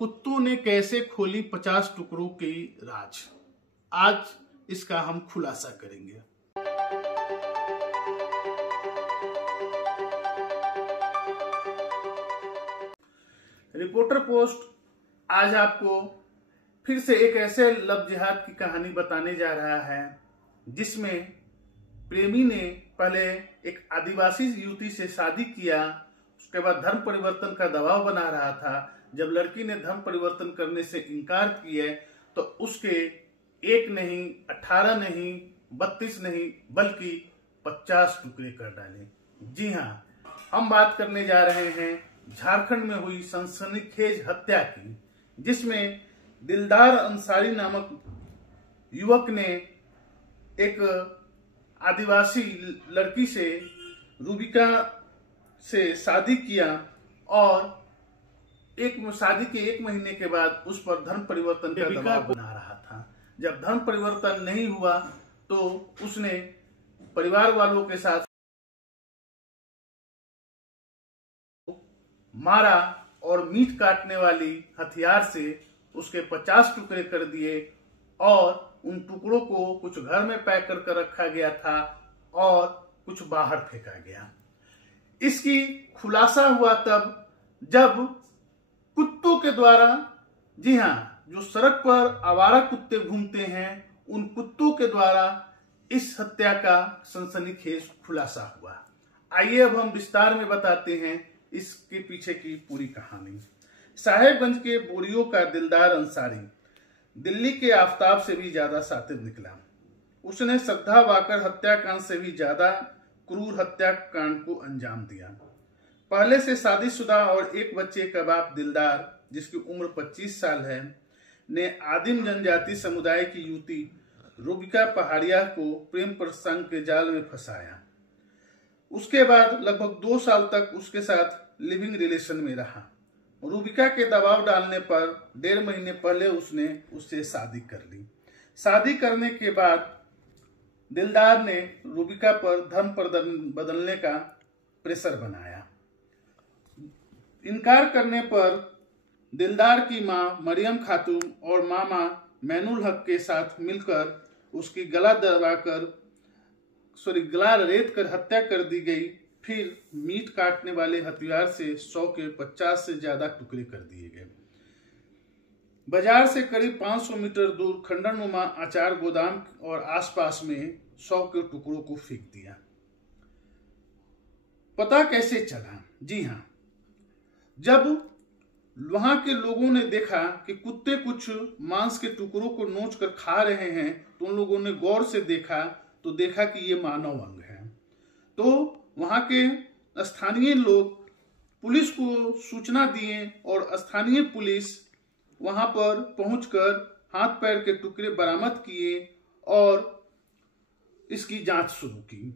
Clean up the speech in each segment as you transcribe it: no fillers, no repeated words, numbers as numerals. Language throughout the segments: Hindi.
कुत्तों ने कैसे खोली 50 टुकड़ों की राज, आज इसका हम खुलासा करेंगे। रिपोर्टर पोस्ट आज आपको फिर से एक ऐसे लव जिहाद की कहानी बताने जा रहा है जिसमें प्रेमी ने पहले एक आदिवासी युवती से शादी किया, उसके बाद धर्म परिवर्तन का दबाव बना रहा था। जब लड़की ने धर्म परिवर्तन करने से इनकार किया तो उसके एक नहीं, 18 नहीं, 32 नहीं बल्कि 50 टुकड़े कर डाले। जी हाँ, हम बात करने जा रहे हैं झारखंड में हुई सनसनीखेज हत्या की, जिसमें दिलदार अंसारी नामक युवक ने एक आदिवासी लड़की से, रूबिका से शादी किया और शादी के 1 महीने के बाद उस पर धर्म परिवर्तन का दबाव बना रहा था। जब धर्म परिवर्तन नहीं हुआ तो उसने परिवार वालों के साथ मारा और मीट काटने वाली हथियार से उसके 50 टुकड़े कर दिए और उन टुकड़ों को कुछ घर में पैक कर रखा गया था और कुछ बाहर फेंका गया। इसकी खुलासा हुआ तब जब कुत्तों के द्वारा, जी हाँ, जो सड़क पर आवारा कुत्ते घूमते हैं, उन कुत्तों के द्वारा इस हत्या का सनसनीखेज खुलासा हुआ। आइए अब हम विस्तार में बताते हैं इसके पीछे की पूरी कहानी। साहेबगंज के बोरियो का दिलदार अंसारी दिल्ली के आफताब से भी ज्यादा सातिब निकला। उसने श्रद्धा वाकर हत्याकांड से भी ज्यादा क्रूर हत्याकांड को अंजाम दिया। पहले से शादीशुदा और एक बच्चे का बाप दिलदार, जिसकी उम्र 25 साल है, ने आदिम जनजाति समुदाय की युवती रूबिका पहाड़िया को प्रेम प्रसंग के जाल में फंसाया। उसके बाद लगभग 2 साल तक उसके साथ लिविंग रिलेशन में रहा। रूबिका के दबाव डालने पर 1.5 महीने पहले उसने उससे शादी कर ली। शादी करने के बाद दिलदार ने रूबिका पर धर्म बदलने का प्रेशर बनाया। इनकार करने पर दिलदार की मां मरियम खातून और मामा मैनुल हक के साथ मिलकर उसकी गला रेत कर हत्या कर दी गई। फिर मीट काटने वाले हथियार से 100 के 50 से ज्यादा टुकड़े कर दिए गए। बाजार से करीब 500 मीटर दूर खंडरनुमा अचार गोदाम और आसपास में 100 के टुकड़ों को फेंक दिया। पता कैसे चला? जी हाँ, जब वहां के लोगों ने देखा कि कुत्ते कुछ मांस के टुकड़ों को नोच कर खा रहे हैं तो उन लोगों ने गौर से देखा तो देखा कि ये मानव अंग है। तो वहां के स्थानीय लोग पुलिस को सूचना दिए और स्थानीय पुलिस वहां पर पहुंचकर हाथ पैर के टुकड़े बरामद किए और इसकी जांच शुरू की।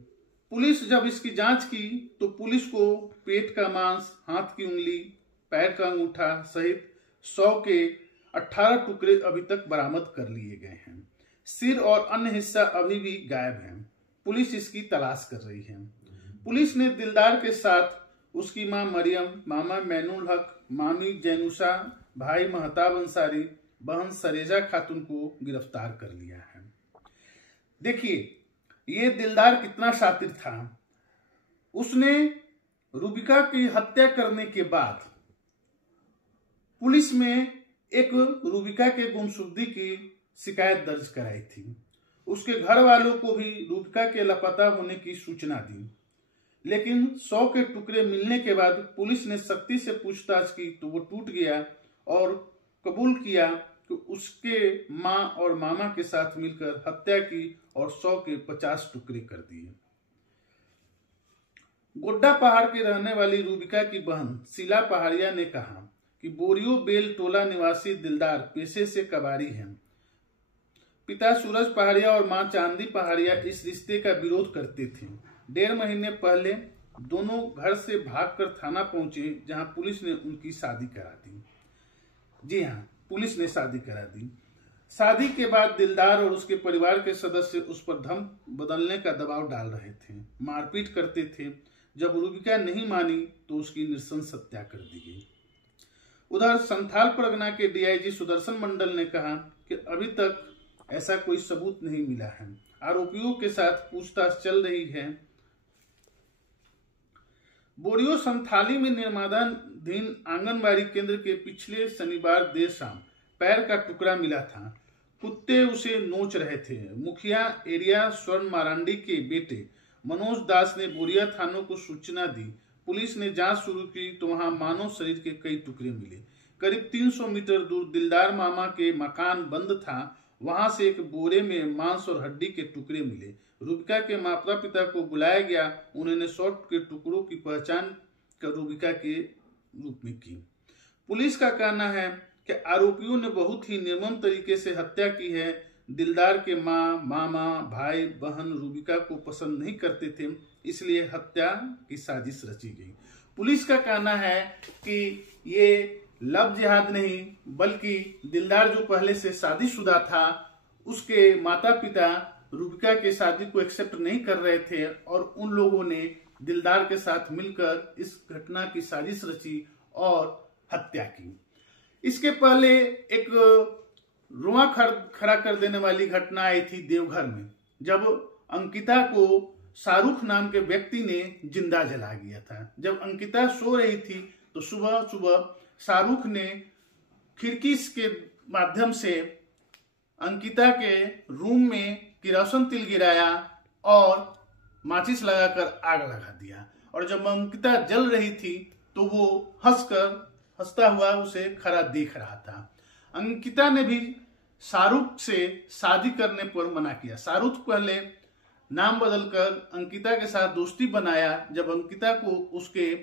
पुलिस जब इसकी जांच की तो पुलिस को पेट का मांस, हाथ की उंगली, पैर का अंगूठा सहित 100 के 18 टुकड़े अभी तक बरामद कर लिए गए हैं। सिर और अन्य हिस्सा अभी भी गायब है। पुलिस इसकी तलाश कर रही है। पुलिस ने दिलदार के साथ उसकी मां मरियम, मामा मैनुल हक, मामी जैनुसा, भाई महताब अंसारी, बहन सरेजा खातून को गिरफ्तार कर लिया है। देखिए, ये दिलदार कितना शातिर था। उसने रूबिका की हत्या करने के बाद पुलिस में एक रूबिका के गुमशुदगी की शिकायत दर्ज कराई थी। उसके घर वालों को भी रूबिका के लापता होने की सूचना दी, लेकिन 100 के टुकड़े मिलने के बाद पुलिस ने सख्ती से पूछताछ की तो वो टूट गया और कबूल किया कि उसके मां और मामा के साथ मिलकर हत्या की और 100 के 50 टुकड़े कर दिए। गोड्डा पहाड़ के रहने वाली रूबिका की बहन शीला पहाड़िया ने कहा कि बोरियो बेल टोला निवासी दिलदार पेशे से कबाड़ी हैं। पिता सूरज पहाड़िया और मां चांदी पहाड़िया इस रिश्ते का विरोध करते थे। 1.5 महीने पहले दोनों घर से भागकर थाना पहुंचे, जहां पुलिस ने उनकी शादी करा दी। जी हाँ, पुलिस ने शादी करा दी। शादी के बाद दिलदार और उसके परिवार के सदस्य उस पर धर्म बदलने का दबाव डाल रहे थे, मारपीट करते थे। जब रूबिका नहीं मानी तो उसकी नृशंस हत्या कर दी गई। उधर संथाल परगना के डीआईजी सुदर्शन मंडल ने कहा कि अभी तक ऐसा कोई सबूत नहीं मिला है। आरोपियों के साथ पूछताछ चल रही है। बोरियो संथाली में निर्माणाधीन आंगनबाड़ी केंद्र के पिछले शनिवार देर शाम पैर का टुकड़ा मिला था। कुत्ते उसे नोच रहे थे। मुखिया एरिया स्वर्ण मारांडी के बेटे मनोज दास ने बोरिया थानों को सूचना दी। पुलिस ने जांच शुरू की तो वहां मानव शरीर के कई टुकड़े मिले। करीब 300 मीटर दूर दिलदार मामा के मकान बंद था, वहां से एक बोरे में मांस और हड्डी के टुकड़े मिले। रूबिका के माता पिता को बुलाया गया। उन्होंने 100 के टुकड़ों की पहचान रूबिका के रूप में की। पुलिस का कहना है कि आरोपियों ने बहुत ही निर्मम तरीके से हत्या की है। दिलदार के माँ, मामा, भाई, बहन रूबिका को पसंद नहीं करते थे, इसलिए हत्या की साजिश रची गई। पुलिस का कहना है कि ये लव जिहाद नहीं बल्कि दिलदार जो पहले से शादीशुदा था, उसके माता पिता रूबिका के शादी को एक्सेप्ट नहीं कर रहे थे और उन लोगों ने दिलदार के साथ मिलकर इस घटना की साजिश रची और हत्या की। इसके पहले एक रुआ खड़ा कर देने वाली घटना आई थी देवघर में, जब अंकिता को शाहरुख नाम के व्यक्ति ने जिंदा जला दिया था। जब अंकिता सो रही थी तो सुबह सुबह शाहरुख ने खिड़की के माध्यम से अंकिता के रूम में किरोसिन तेल गिराया और माचिस लगाकर आग लगा दिया। और जब अंकिता जल रही थी तो वो हंसता हुआ उसे खड़ा देख रहा था। अंकिता ने भी शाहरुख से शादी करने पर मना किया। शाहरुख पहले नाम बदलकर अंकिता के साथ दोस्ती बनाया। जब अंकिता को उसके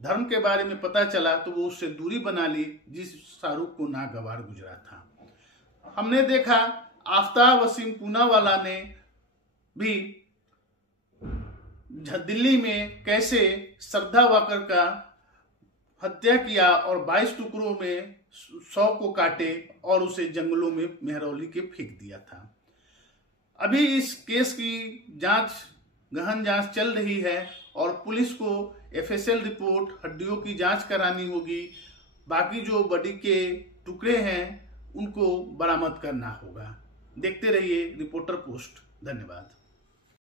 धर्म के बारे में पता चला तो वो उससे दूरी बना ली, जिस शाहरुख को नागवार गुजरा था। हमने देखा आफ्ताब वसीम पूनावाला ने भी दिल्ली में कैसे श्रद्धा वाकर का हत्या किया और 22 टुकड़ों में 100 को काटे और उसे जंगलों में मेहरौली के फेंक दिया था। अभी इस केस की गहन जांच चल रही है और पुलिस को एफएसएल रिपोर्ट, हड्डियों की जांच करानी होगी। बाकी जो बॉडी के टुकड़े हैं उनको बरामद करना होगा। देखते रहिए रिपोर्टर पोस्ट। धन्यवाद।